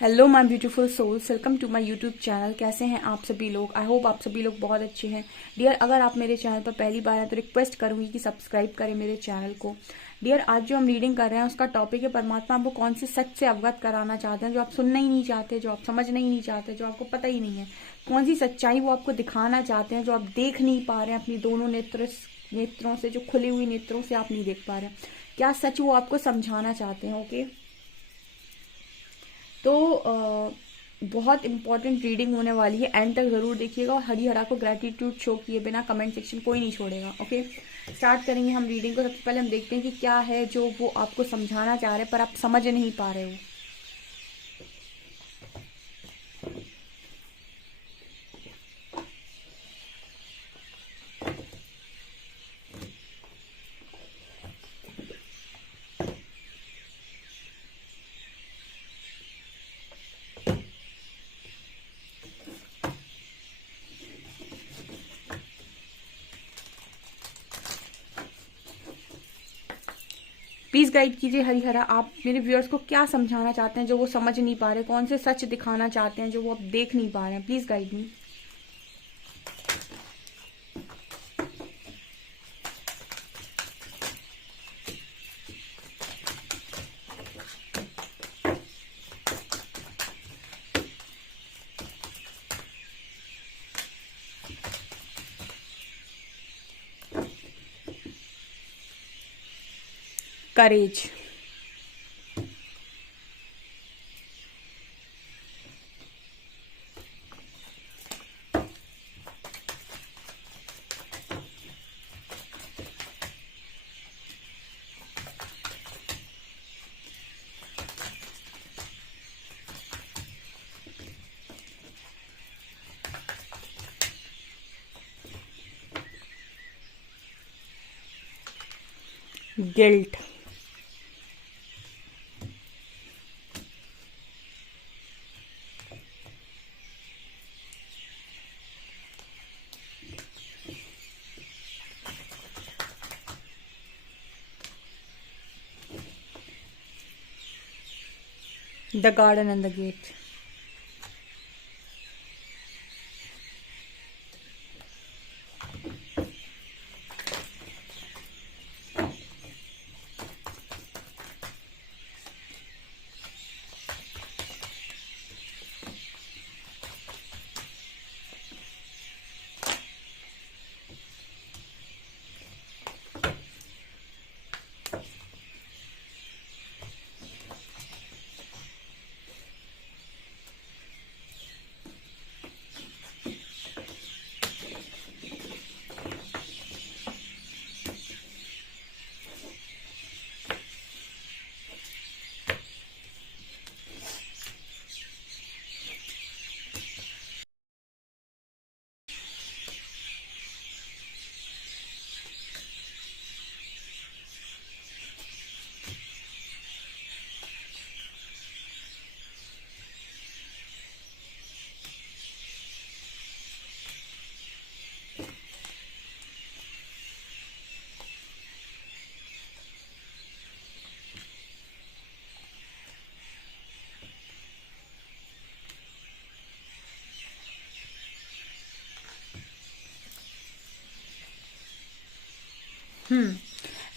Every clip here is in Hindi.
Hello my beautiful souls, welcome to my YouTube channel. कैसे हैं आप सभी लोग? आई होप आप सभी लोग बहुत अच्छे हैं। डियर, अगर आप मेरे चैनल पर पहली बार हैं तो रिक्वेस्ट करूंगी कि सब्सक्राइब करें मेरे चैनल को। डियर, आज जो हम रीडिंग कर रहे हैं उसका टॉपिक है परमात्मा आपको कौन से सच से अवगत कराना चाहते हैं, जो आप सुनना ही नहीं चाहते, जो आप समझना ही नहीं चाहते, जो आपको पता ही नहीं है। कौन सी सच्चाई वो आपको दिखाना चाहते हैं जो आप देख नहीं पा रहे हैं अपनी दोनों नेत्रों से, जो खुली हुई नेत्रों से आप नहीं देख पा रहे हैं। क्या सच वो आपको समझाना चाहते हैं? ओके, तो बहुत इंपॉर्टेंट रीडिंग होने वाली है, एंड तक जरूर देखिएगा। और हरी हरा को ग्रेटिट्यूड शो किए बिना कमेंट सेक्शन कोई नहीं छोड़ेगा। ओके, स्टार्ट करेंगे हम रीडिंग को। सबसे पहले हम देखते हैं कि क्या है जो वो आपको समझाना चाह रहे हैं पर आप समझ नहीं पा रहे हो। प्लीज गाइड कीजिए हरिहरा, आप मेरे व्यूअर्स को क्या समझाना चाहते हैं जो वो समझ नहीं पा रहे, कौन से सच दिखाना चाहते हैं जो वो अब देख नहीं पा रहे हैं। Please guide me. Courage, guilt, the garden and the gate,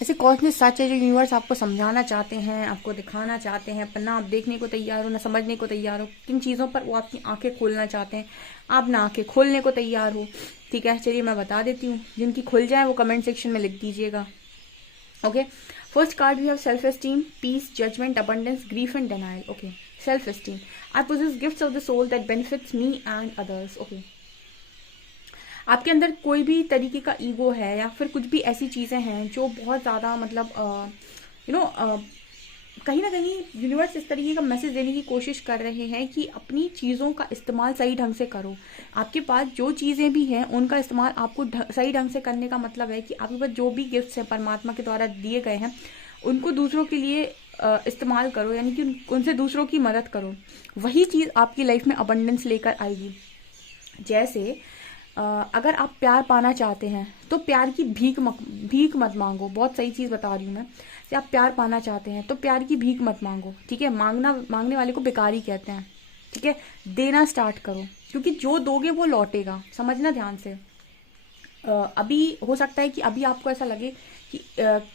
ऐसे कौन से सच है जो यूनिवर्स आपको समझाना चाहते हैं, आपको दिखाना चाहते हैं, पर ना आप देखने को तैयार हो, ना समझने को तैयार हो। किन चीज़ों पर वो आपकी आंखें खोलना चाहते हैं, आप ना आंखें खोलने को तैयार हो। ठीक है, चलिए मैं बता देती हूँ। जिनकी खुल जाए वो कमेंट सेक्शन में लिख दीजिएगा। Okay, first card we have self esteem, peace, judgment, abundance, grief and denial. Okay, self esteem, I possess gifts of the soul that benefits me and others. Okay, आपके अंदर कोई भी तरीके का ईगो है या फिर कुछ भी ऐसी चीज़ें हैं जो बहुत ज़्यादा मतलब कहीं ना कहीं यूनिवर्स इस तरीके का मैसेज देने की कोशिश कर रहे हैं कि अपनी चीज़ों का इस्तेमाल सही ढंग से करो। आपके पास जो चीज़ें भी हैं उनका इस्तेमाल आपको सही ढंग से करने का मतलब है कि आपके पास जो भी गिफ्ट्स हैं परमात्मा के द्वारा दिए गए हैं उनको दूसरों के लिए इस्तेमाल करो, यानी कि उनसे दूसरों की मदद करो। वही चीज़ आपकी लाइफ में अबंडेंस लेकर आएगी। जैसे अगर आप प्यार पाना चाहते हैं तो प्यार की भीख मत मांगो। बहुत सही चीज़ बता रही हूँ मैं। से आप प्यार पाना चाहते हैं तो प्यार की भीख मत मांगो, ठीक है। मांगने वाले को भिखारी कहते हैं, ठीक है। देना स्टार्ट करो, क्योंकि जो दोगे वो लौटेगा, समझना ध्यान से। अभी हो सकता है कि अभी आपको ऐसा लगे कि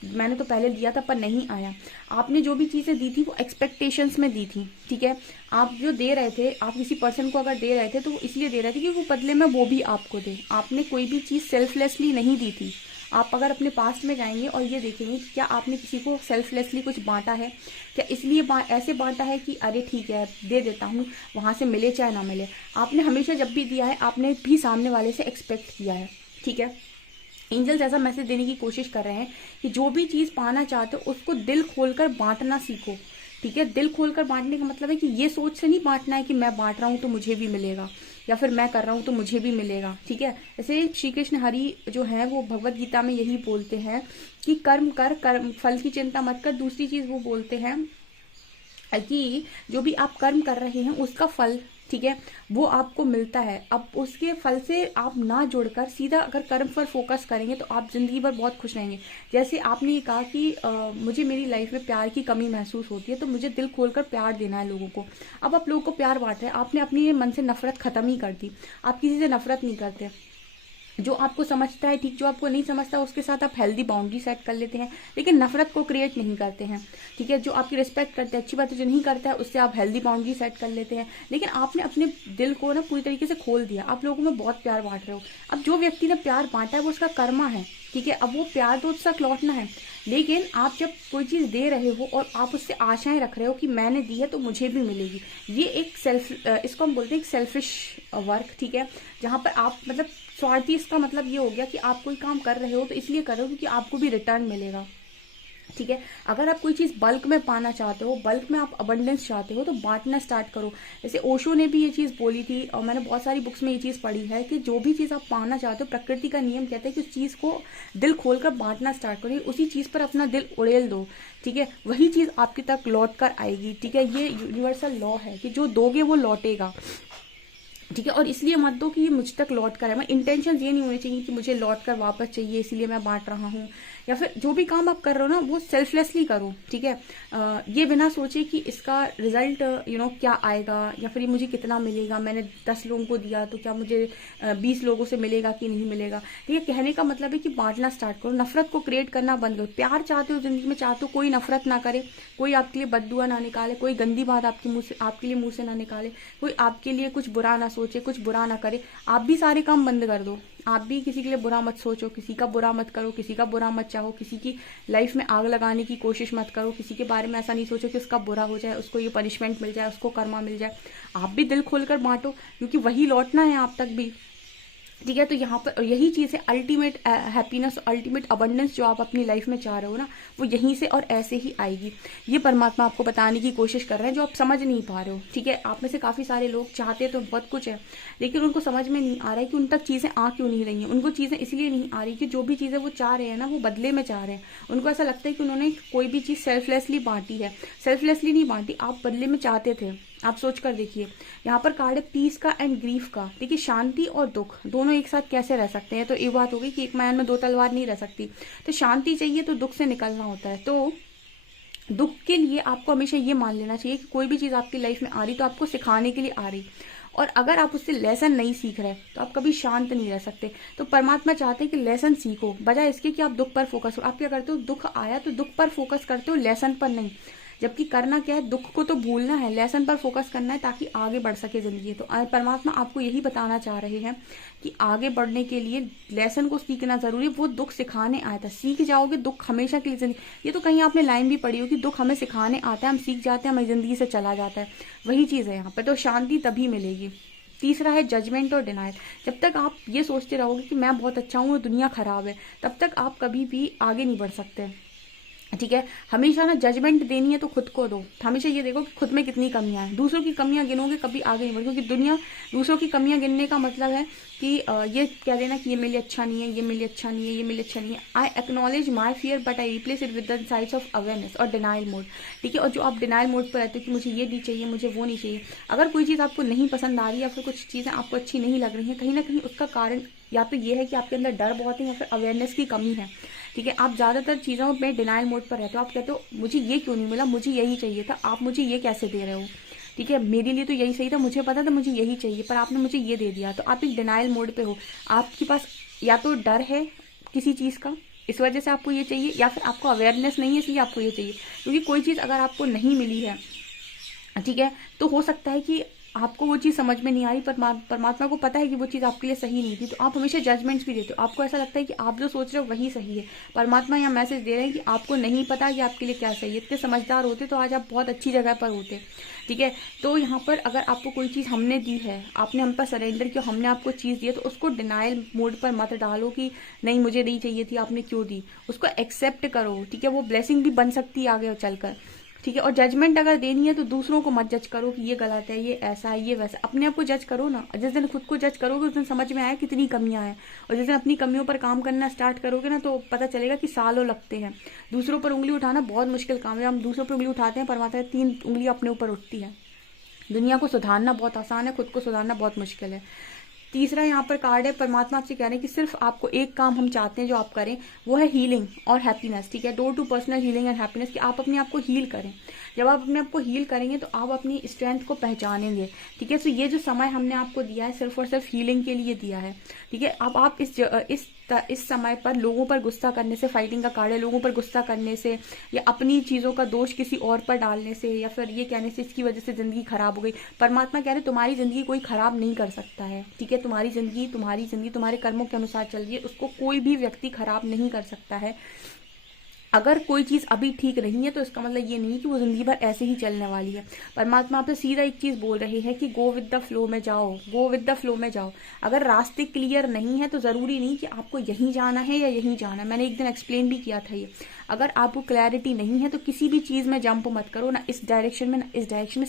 मैंने तो पहले दिया था पर नहीं आया। आपने जो भी चीज़ें दी थी वो एक्सपेक्टेशंस में दी थी, ठीक है। आप जो दे रहे थे, आप किसी पर्सन को अगर दे रहे थे तो वो इसलिए दे रहे थे कि वो बदले में वो भी आपको दे। आपने कोई भी चीज़ सेल्फलेसली नहीं दी थी। आप अगर अपने पास्ट में जाएंगे और ये देखेंगे कि क्या आपने किसी को सेल्फलेसली कुछ बांटा है, क्या इसलिए ऐसे बांटा है कि अरे ठीक है दे देता हूँ, वहाँ से मिले चाहे ना मिले। आपने हमेशा जब भी दिया है आपने भी सामने वाले से एक्सपेक्ट किया है, ठीक है। एंजल्स ऐसा मैसेज देने की कोशिश कर रहे हैं कि जो भी चीज़ पाना चाहते हो उसको दिल खोलकर बांटना सीखो, ठीक है। दिल खोलकर बांटने का मतलब है कि ये सोच से नहीं बांटना है कि मैं बांट रहा हूँ तो मुझे भी मिलेगा, या फिर मैं कर रहा हूँ तो मुझे भी मिलेगा, ठीक है। ऐसे श्री कृष्ण हरि जो है वो भगवत गीता में यही बोलते हैं कि कर्म कर, कर्म फल की चिंता मत कर। दूसरी चीज़ वो बोलते हैं कि जो भी आप कर्म कर रहे हैं उसका फल, ठीक है, वो आपको मिलता है। अब उसके फल से आप ना जुड़कर सीधा अगर कर्म पर फोकस करेंगे तो आप जिंदगी भर बहुत खुश रहेंगे। जैसे आपने ये कहा कि मुझे मेरी लाइफ में प्यार की कमी महसूस होती है तो मुझे दिल खोलकर प्यार देना है लोगों को। अब आप लोगों को प्यार बांट रहे हैं, आपने अपनी मन से नफरत खत्म ही कर दी। आप किसी से नफरत नहीं करते। जो आपको समझता है ठीक, जो आपको नहीं समझता उसके साथ आप हेल्दी बाउंड्री सेट कर लेते हैं, लेकिन नफरत को क्रिएट नहीं करते हैं, ठीक है। जो आपकी रिस्पेक्ट करते हैं अच्छी बात है, जो नहीं करता है उससे आप हेल्दी बाउंड्री सेट कर लेते हैं। लेकिन आपने अपने दिल को ना पूरी तरीके से खोल दिया, आप लोगों में बहुत प्यार बांट रहे हो। अब जो व्यक्ति ने प्यार बांटा है वो उसका कर्मा है, ठीक है। अब वो प्यार तो उससे लौटना है, लेकिन आप जब कोई चीज़ दे रहे हो और आप उससे आशाएं रख रहे हो कि मैंने दी है तो मुझे भी मिलेगी, ये एक इसको हम बोलते हैं एक सेल्फिश वर्क, ठीक है। जहाँ पर आप मतलब स्वार्थी, इसका मतलब ये हो गया कि आप कोई काम कर रहे हो तो इसलिए कर रहे हो क्योंकि आपको भी रिटर्न मिलेगा, ठीक है। अगर आप कोई चीज़ बल्क में पाना चाहते हो, बल्क में आप अबंडेंस चाहते हो तो बांटना स्टार्ट करो। जैसे ओशो ने भी ये चीज़ बोली थी और मैंने बहुत सारी बुक्स में ये चीज़ पढ़ी है कि जो भी चीज़ आप पाना चाहते हो, प्रकृति का नियम कहता है कि उस चीज़ को दिल खोलकर बांटना स्टार्ट करो, उसी चीज़ पर अपना दिल उड़ेल दो, ठीक है। वही चीज़ आपके तक लौट कर आएगी, ठीक है। ये यूनिवर्सल लॉ है कि जो दोगे वो लौटेगा, ठीक है। और इसलिए मत दो कि ये मुझ तक लौट कर है। मैं इंटेंशन ये नहीं होनी चाहिए कि मुझे लौट कर वापस चाहिए इसलिए मैं बांट रहा हूँ, या फिर जो भी काम आप कर रहे हो ना वो सेल्फलेसली करो, ठीक है। ये बिना सोचे कि इसका रिजल्ट क्या आएगा या फिर ये मुझे कितना मिलेगा। मैंने 10 लोगों को दिया तो क्या मुझे 20 लोगों से मिलेगा कि नहीं मिलेगा, ठीक है। कहने का मतलब है कि बांटना स्टार्ट करो, नफरत को क्रिएट करना बंद करो। प्यार चाहते हो जिंदगी में, चाहते हो कोई नफरत ना करे, कोई आपके लिए बददुआ ना निकाले, कोई गंदी बात आपके लिए मुंह से ना निकाले, कोई आपके लिए कुछ बुरा ना सोचे, कुछ बुरा ना करे। आप भी सारे काम बंद कर दो, आप भी किसी के लिए बुरा मत सोचो, किसी का बुरा मत करो, किसी का बुरा मत चाहो, किसी की लाइफ में आग लगाने की कोशिश मत करो, किसी के बारे में ऐसा नहीं सोचो कि उसका बुरा हो जाए, उसको ये पनिशमेंट मिल जाए, उसको कर्मा मिल जाए। आप भी दिल खोलकर बांटो क्योंकि वही लौटना है आप तक भी, ठीक है। तो यहाँ पर यही चीज़ है, अल्टीमेट हैप्पीनेस, अल्टीमेट अबंडेंस जो आप अपनी लाइफ में चाह रहे हो ना, वो यहीं से और ऐसे ही आएगी। ये परमात्मा आपको बताने की कोशिश कर रहे हैं जो आप समझ नहीं पा रहे हो, ठीक है। आप में से काफ़ी सारे लोग चाहते तो बहुत कुछ है, लेकिन उनको समझ में नहीं आ रहा है कि उन तक चीज़ें आ क्यों नहीं रही हैं। उनको चीज़ें इसलिए नहीं आ रही कि जो भी चीज़ें वो चाह रहे हैं ना वो बदले में चाह रहे हैं। उनको ऐसा लगता है कि उन्होंने कोई भी चीज़ सेल्फलेसली बांटी है, सेल्फलेसली नहीं बांटी, आप बदले में चाहते थे। आप सोच कर देखिए, यहाँ पर कार्ड है पीस का एंड ग्रीफ का। देखिए शांति और दुख दोनों एक साथ कैसे रह सकते हैं। तो एक बात हो गई कि एक मैन में दो तलवार नहीं रह सकती। तो शांति चाहिए तो दुख से निकलना होता है। तो दुख के लिए आपको हमेशा ये मान लेना चाहिए कि कोई भी चीज़ आपकी लाइफ में आ रही तो आपको सिखाने के लिए आ रही, और अगर आप उससे लेसन नहीं सीख रहे तो आप कभी शांत नहीं रह सकते। तो परमात्मा चाहते हैं कि लेसन सीखो, बजाय इसके कि आप दुख पर फोकस हो। आप क्या करते हो, दुख आया तो दुख पर फोकस करते हो, लेसन पर नहीं। जबकि करना क्या है, दुख को तो भूलना है, लेसन पर फोकस करना है ताकि आगे बढ़ सके जिंदगी। तो परमात्मा आपको यही बताना चाह रहे हैं कि आगे बढ़ने के लिए लेसन को सीखना जरूरी है। वो दुख सिखाने आया था, सीख जाओगे दुख हमेशा के लिए जिंदगी। ये तो कहीं आपने लाइन भी पढ़ी हो कि दुख हमें सिखाने आता है, हम सीख जाते हैं, हमारी जिंदगी से चला जाता है। वही चीज़ है यहाँ पर। तो शांति तभी मिलेगी। तीसरा है जजमेंट और डिनायल। जब तक आप ये सोचते रहोगे कि मैं बहुत अच्छा हूँ और दुनिया खराब है, तब तक आप कभी भी आगे नहीं बढ़ सकते, ठीक है। हमेशा ना जजमेंट देनी है तो खुद को दो। हमेशा ये देखो कि खुद में कितनी कमियां हैं, दूसरों की कमियां गिनोगे कभी आगे नहीं बढ़, क्योंकि दुनिया दूसरों की कमियां गिनने का मतलब है कि ये कह देना कि ये मेरे लिए अच्छा नहीं है, ये मेरे लिए अच्छा नहीं है, ये मेरे लिए अच्छा नहीं है। I acknowledge my fear but I replace it with the sides of awareness और डिनाइल मोड, ठीक है। और जो आप डिनाइल मोड पर रहते हो कि मुझे ये नहीं चाहिए, मुझे वो नहीं चाहिए। अगर कोई चीज़ आपको नहीं पसंद आ रही है या फिर कुछ चीज़ें आपको अच्छी नहीं लग रही हैं, कहीं ना कहीं उसका कारण या तो ये है कि आपके अंदर डर बहुत है या फिर अवेयरनेस की कमी है। ठीक है, आप ज्यादातर चीजों में डिनाइल मोड पर रहते हो। आप कहते हो मुझे ये क्यों नहीं मिला, मुझे यही चाहिए था, आप मुझे ये कैसे दे रहे हो, ठीक है, मेरे लिए तो यही सही था, मुझे पता था मुझे यही चाहिए, पर आपने मुझे ये दे दिया। तो आप एक डिनाइल मोड पे हो। आपके पास या तो डर है किसी चीज का, इस वजह से आपको ये चाहिए, या फिर आपको अवेयरनेस नहीं है इसलिए आपको ये चाहिए। क्योंकि कोई चीज अगर आपको नहीं मिली है, ठीक है, तो हो सकता है कि आपको वो चीज़ समझ में नहीं आई, परमात्मा को पता है कि वो चीज़ आपके लिए सही नहीं थी। तो आप हमेशा जजमेंट्स भी देते हो, आपको ऐसा लगता है कि आप जो सोच रहे हो वही सही है। परमात्मा यहाँ मैसेज दे रहे हैं कि आपको नहीं पता कि आपके लिए क्या सही है। इतने समझदार होते तो आज आप बहुत अच्छी जगह पर होते, ठीक है। तो यहाँ पर अगर आपको कोई चीज़ हमने दी है, आपने हम पर सरेंडर किया, हमने आपको चीज़ दी है, तो उसको डिनाइल मोड पर मत डालो कि नहीं मुझे नहीं चाहिए थी, आपने क्यों दी। उसको एक्सेप्ट करो, ठीक है, वो ब्लेसिंग भी बन सकती है आगे चलकर, ठीक है। और जजमेंट अगर देनी है तो दूसरों को मत जज करो कि ये गलत है, ये ऐसा है, ये वैसा। अपने आप को जज करो ना। जिस दिन खुद को जज करोगे उस दिन समझ में आया कितनी कमियां हैं। और जिस दिन अपनी कमियों पर काम करना स्टार्ट करोगे ना, तो पता चलेगा कि सालों लगते हैं। दूसरों पर उंगली उठाना बहुत मुश्किल काम है। हम दूसरों पर उंगली उठाते हैं, परमात्मा 3 उंगलियां अपने ऊपर उठती है। दुनिया को सुधारना बहुत आसान है, खुद को सुधारना बहुत मुश्किल है। तीसरा यहाँ पर कार्ड है, परमात्मा आपसे कह रहे हैं कि सिर्फ आपको एक काम हम चाहते हैं जो आप करें, वो है हीलिंग और हैप्पीनेस, ठीक है। Door to personal healing and happiness, कि आप अपने आप को हील करें। जब आप अपने आप को हील करेंगे तो आप अपनी स्ट्रेंथ को पहचानेंगे, ठीक है। तो ये जो समय हमने आपको दिया है सिर्फ और सिर्फ हीलिंग के लिए दिया है, ठीक है। अब आप इस समय पर लोगों पर गुस्सा करने से, फाइटिंग का कार्ड है, लोगों पर गुस्सा करने से या अपनी चीजों का दोष किसी और पर डालने से या फिर ये कहने से इसकी वजह से जिंदगी खराब हो गई, परमात्मा कह रहे तुम्हारी जिंदगी कोई खराब नहीं कर सकता है, ठीक है। तुम्हारी जिंदगी तुम्हारे कर्मों के अनुसार चल रही है, उसको कोई भी व्यक्ति खराब नहीं कर सकता है। अगर कोई चीज अभी ठीक नहीं है तो इसका मतलब ये नहीं कि वो जिंदगी भर ऐसे ही चलने वाली है। परमात्मा आपसे सीधा एक चीज बोल रहे हैं कि गो विद द फ्लो में जाओ, गो विद द फ्लो में जाओ। अगर रास्ते क्लियर नहीं है तो जरूरी नहीं कि आपको यहीं जाना है या यहीं जाना है। मैंने एक दिन एक्सप्लेन भी किया था ये। अगर आपको क्लैरिटी नहीं है तो किसी भी चीज में जंप मत करो, ना इस डायरेक्शन में ना इस डायरेक्शन में,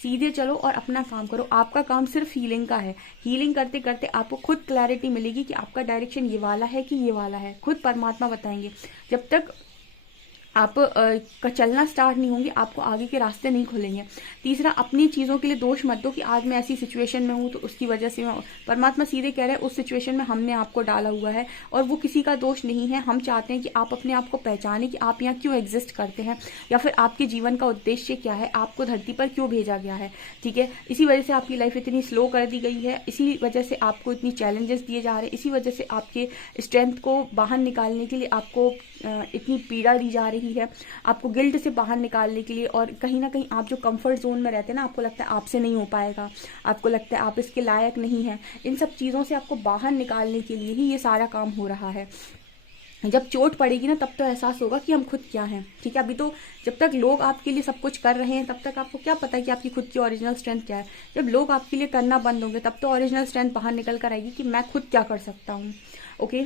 सीधे चलो और अपना काम करो। आपका काम सिर्फ हीलिंग का है। हीलिंग करते करते आपको खुद क्लैरिटी मिलेगी कि आपका डायरेक्शन ये वाला है कि ये वाला है, खुद परमात्मा बताएंगे। जब तक आप चलना स्टार्ट नहीं होंगे, आपको आगे के रास्ते नहीं खुलेंगे। तीसरा, अपनी चीजों के लिए दोष मत दो कि आज मैं ऐसी सिचुएशन में हूं तो उसकी वजह से परमात्मा सीधे कह रहे हैं उस सिचुएशन में हमने आपको डाला हुआ है और वो किसी का दोष नहीं है। हम चाहते हैं कि आप अपने आप को पहचाने कि आप यहाँ क्यों एग्जिस्ट करते हैं या फिर आपके जीवन का उद्देश्य क्या है, आपको धरती पर क्यों भेजा गया है, ठीक है। इसी वजह से आपकी लाइफ इतनी स्लो कर दी गई है, इसी वजह से आपको इतनी चैलेंजेस दिए जा रहे हैं, इसी वजह से आपके स्ट्रेंथ को बाहर निकालने के लिए आपको इतनी पीड़ा दी जा रही है, आपको गिल्ट से बाहर निकालने के लिए। और कहीं ना कहीं आप जो कंफर्ट जोन में रहते हैं ना, आपको लगता है आपसे नहीं हो पाएगा, आपको लगता है आप इसके लायक नहीं है, इन सब चीजों से आपको बाहर निकालने के लिए ही ये सारा काम हो रहा है। जब चोट पड़ेगी ना तब तो एहसास होगा कि हम खुद क्या हैं, ठीक है। अभी तो जब तक लोग आपके लिए सब कुछ कर रहे हैं तब तक आपको क्या पता है कि आपकी खुद की ओरिजिनल स्ट्रेंथ क्या है। जब लोग आपके लिए करना बंद होंगे तब तो ओरिजिनल स्ट्रेंथ बाहर निकल कर आएगी कि मैं खुद क्या कर सकता हूँ, ओके,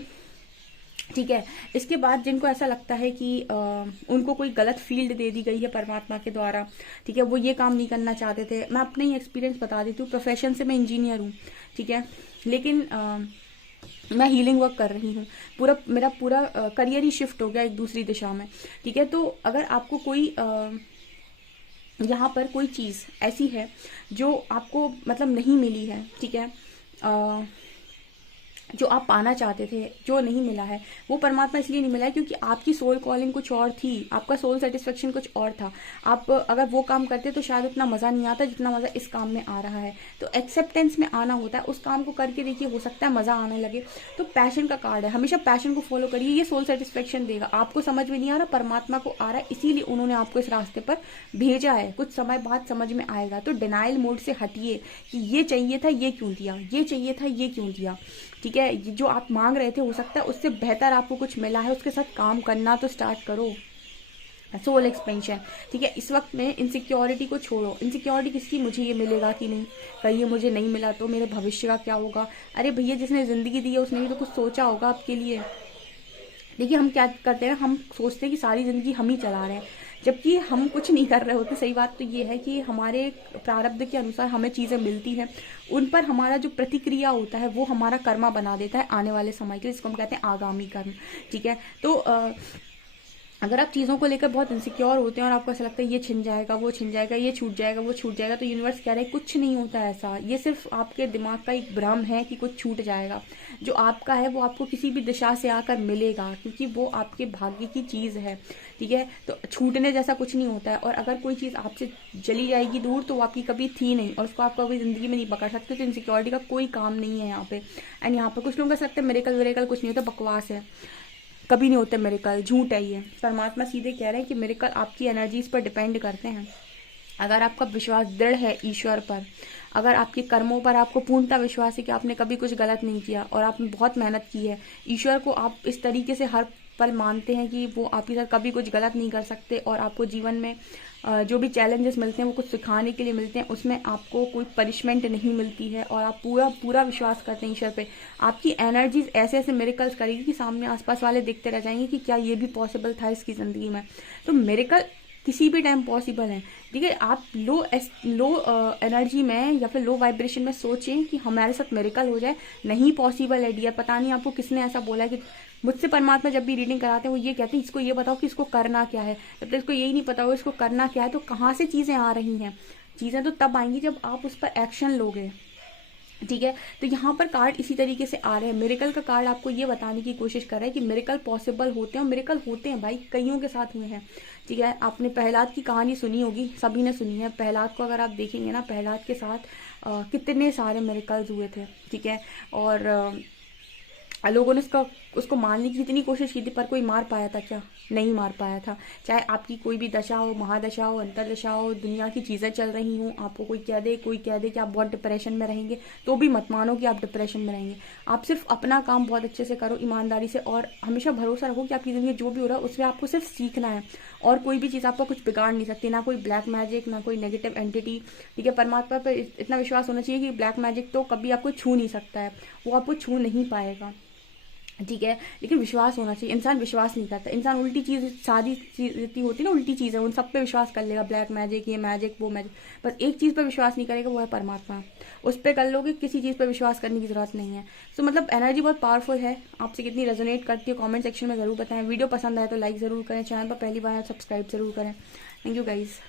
ठीक है। इसके बाद जिनको ऐसा लगता है कि उनको कोई गलत फील्ड दे दी गई है परमात्मा के द्वारा, ठीक है, वो ये काम नहीं करना चाहते थे। मैं अपना ही एक्सपीरियंस बता देती हूँ। प्रोफेशन से मैं इंजीनियर हूँ, ठीक है, लेकिन मैं हीलिंग वर्क कर रही हूँ। मेरा पूरा करियर ही शिफ्ट हो गया एक दूसरी दिशा में, ठीक है। तो अगर आपको कोई यहाँ पर कोई चीज ऐसी है जो आपको मतलब नहीं मिली है, ठीक है, जो आप पाना चाहते थे, जो नहीं मिला है, वो परमात्मा इसलिए नहीं मिला है क्योंकि आपकी सोल कॉलिंग कुछ और थी, आपका सोल सेटिस्फेक्शन कुछ और था। आप अगर वो काम करते तो शायद उतना मजा नहीं आता जितना मजा इस काम में आ रहा है। तो एक्सेप्टेंस में आना होता है, उस काम को करके देखिए, हो सकता है मजा आने लगे। तो पैशन का कार्ड है, हमेशा पैशन को फॉलो करिए, ये सोल सेटिस्फेक्शन देगा। आपको समझ में नहीं आ रहा, परमात्मा को आ रहा है, इसीलिए उन्होंने आपको इस रास्ते पर भेजा है। कुछ समय बाद समझ में आएगा। तो डिनाइल मोड से हटिए कि ये चाहिए था, ये क्यों दिया, ये चाहिए था, ये क्यों दिया, ठीक है। जो आप मांग रहे थे हो सकता है उससे बेहतर आपको कुछ मिला है, उसके साथ काम करना तो स्टार्ट करो। सोल एक्सपेंशन, ठीक है। इस वक्त में इनसिक्योरिटी को छोड़ो। इनसिक्योरिटी किसकी, मुझे ये मिलेगा कि नहीं, कहीं ये मुझे नहीं मिला तो मेरे भविष्य का क्या होगा। अरे भैया, जिसने जिंदगी दी है उसने भी तो कुछ सोचा होगा आपके लिए। देखिए, हम क्या करते हैं, हम सोचते हैं कि सारी जिंदगी हम ही चला रहे हैं, जबकि हम कुछ नहीं कर रहे होते। सही बात तो ये है कि हमारे प्रारब्ध के अनुसार हमें चीजें मिलती हैं, उन पर हमारा जो प्रतिक्रिया होता है वो हमारा कर्मा बना देता है आने वाले समय के लिए, जिसको हम कहते हैं आगामी कर्म, ठीक है। तो अगर आप चीज़ों को लेकर बहुत इनसिक्योर होते हैं और आपको ऐसा लगता है ये छिन जाएगा, वो छिन जाएगा, ये छूट जाएगा, वो छूट जाएगा, तो यूनिवर्स कह रहा है कुछ नहीं होता ऐसा, ये सिर्फ आपके दिमाग का एक भ्रम है कि कुछ छूट जाएगा। जो आपका है वो आपको किसी भी दिशा से आकर मिलेगा, क्योंकि वो आपके भाग्य की चीज़ है, ठीक है। तो छूटने जैसा कुछ नहीं होता है। और अगर कोई चीज़ आपसे चली जाएगी दूर तो वो आपकी कभी थी नहीं और उसको आप कभी ज़िंदगी में नहीं पकड़ सकते। तो इनसिक्योरिटी का कोई काम नहीं है यहाँ पे। एंड यहाँ पर कुछ लोगों को ऐसा लगता है मेरेकल वेरेकल कुछ नहीं होता, बकवास है, कभी नहीं होते मेरेकल, झूठ है ये। परमात्मा सीधे कह रहे हैं कि मेरेकल आपकी एनर्जीज पर डिपेंड करते हैं। अगर आपका विश्वास दृढ़ है ईश्वर पर, अगर आपके कर्मों पर आपको पूर्णता विश्वास है कि आपने कभी कुछ गलत नहीं किया और आपने बहुत मेहनत की है, ईश्वर को आप इस तरीके से हर पल मानते हैं कि वो आपके साथ कभी कुछ गलत नहीं कर सकते और आपको जीवन में जो भी चैलेंजेस मिलते हैं वो कुछ सिखाने के लिए मिलते हैं, उसमें आपको कोई पनिशमेंट नहीं मिलती है और आप पूरा पूरा विश्वास करते हैं ईश्वर पे, आपकी एनर्जीज ऐसे ऐसे मिरेकल्स करेगी कि सामने आसपास वाले देखते रह जाएंगे कि क्या ये भी पॉसिबल था इसकी ज़िंदगी में। तो मिरेकल किसी भी टाइम पॉसिबल है, ठीक है। आप लो एनर्जी में या फिर लो वाइब्रेशन में सोचें कि हमारे साथ मिरेकल हो जाए, नहीं पॉसिबल है डियर। पता नहीं आपको किसने ऐसा बोला है कि मुझसे परमात्मा जब भी रीडिंग कराते हैं वो ये कहते हैं इसको ये बताओ कि इसको करना क्या है। जब तक इसको यही नहीं पता हो इसको करना क्या है तो कहाँ से चीज़ें आ रही हैं। चीज़ें तो तब आएंगी जब आप उस पर एक्शन लोगे, ठीक है। तो यहाँ पर कार्ड इसी तरीके से आ रहे हैं। मिरेकल का कार्ड आपको ये बताने की कोशिश कर रहा है कि मिरेकल पॉसिबल होते हैं और मिरेकल होते हैं भाई, कईयों के साथ हुए हैं, ठीक है। आपने प्रहलाद की कहानी सुनी होगी, सभी ने सुनी है। प्रहलाद को अगर आप देखेंगे ना, प्रहलाद के साथ कितने सारे मिरेकल्स हुए थे, ठीक है। और लोगों ने उसको मारने की जितनी कोशिश की थी पर कोई मार पाया था क्या? नहीं मार पाया था। चाहे आपकी कोई भी दशा हो, महादशा हो, अंतरदशा हो, दुनिया की चीज़ें चल रही हों, आपको कोई कह दे कि आप बहुत डिप्रेशन में रहेंगे, तो भी मत मानो कि आप डिप्रेशन में रहेंगे। आप सिर्फ अपना काम बहुत अच्छे से करो, ईमानदारी से, और हमेशा भरोसा रखो कि आपकी ज़िंदगी जो भी हो रहा है उसमें आपको सिर्फ सीखना है और कोई भी चीज़ आपको कुछ बिगाड़ नहीं सकती, ना कोई ब्लैक मैजिक, ना कोई नेगेटिव एंटिटी, ठीक है। परमात्मा पर इतना विश्वास होना चाहिए कि ब्लैक मैजिक तो कभी आपको छू नहीं सकता है, वो आपको छू नहीं पाएगा, ठीक है। लेकिन विश्वास होना चाहिए। इंसान विश्वास नहीं करता, इंसान उल्टी चीज़, सारी चीज़ जितनी होती है ना उल्टी चीज़ है, उन सब पे विश्वास कर लेगा, ब्लैक मैजिक, ये मैजिक, वो मैजिक, बस एक चीज़ पर विश्वास नहीं करेगा, वो है परमात्मा। उस पर कर लोगे, किसी चीज़ पर विश्वास करने की जरूरत नहीं है। तो मतलब एनर्जी बहुत पावरफुल है। आपसे कितनी रेजोनेट करती है कॉमेंट सेक्शन में ज़रूर बताएं। वीडियो पसंद आए तो लाइक ज़रूर करें, चैनल पर पहली बार सब्सक्राइब ज़रूर करें। Thank you guys.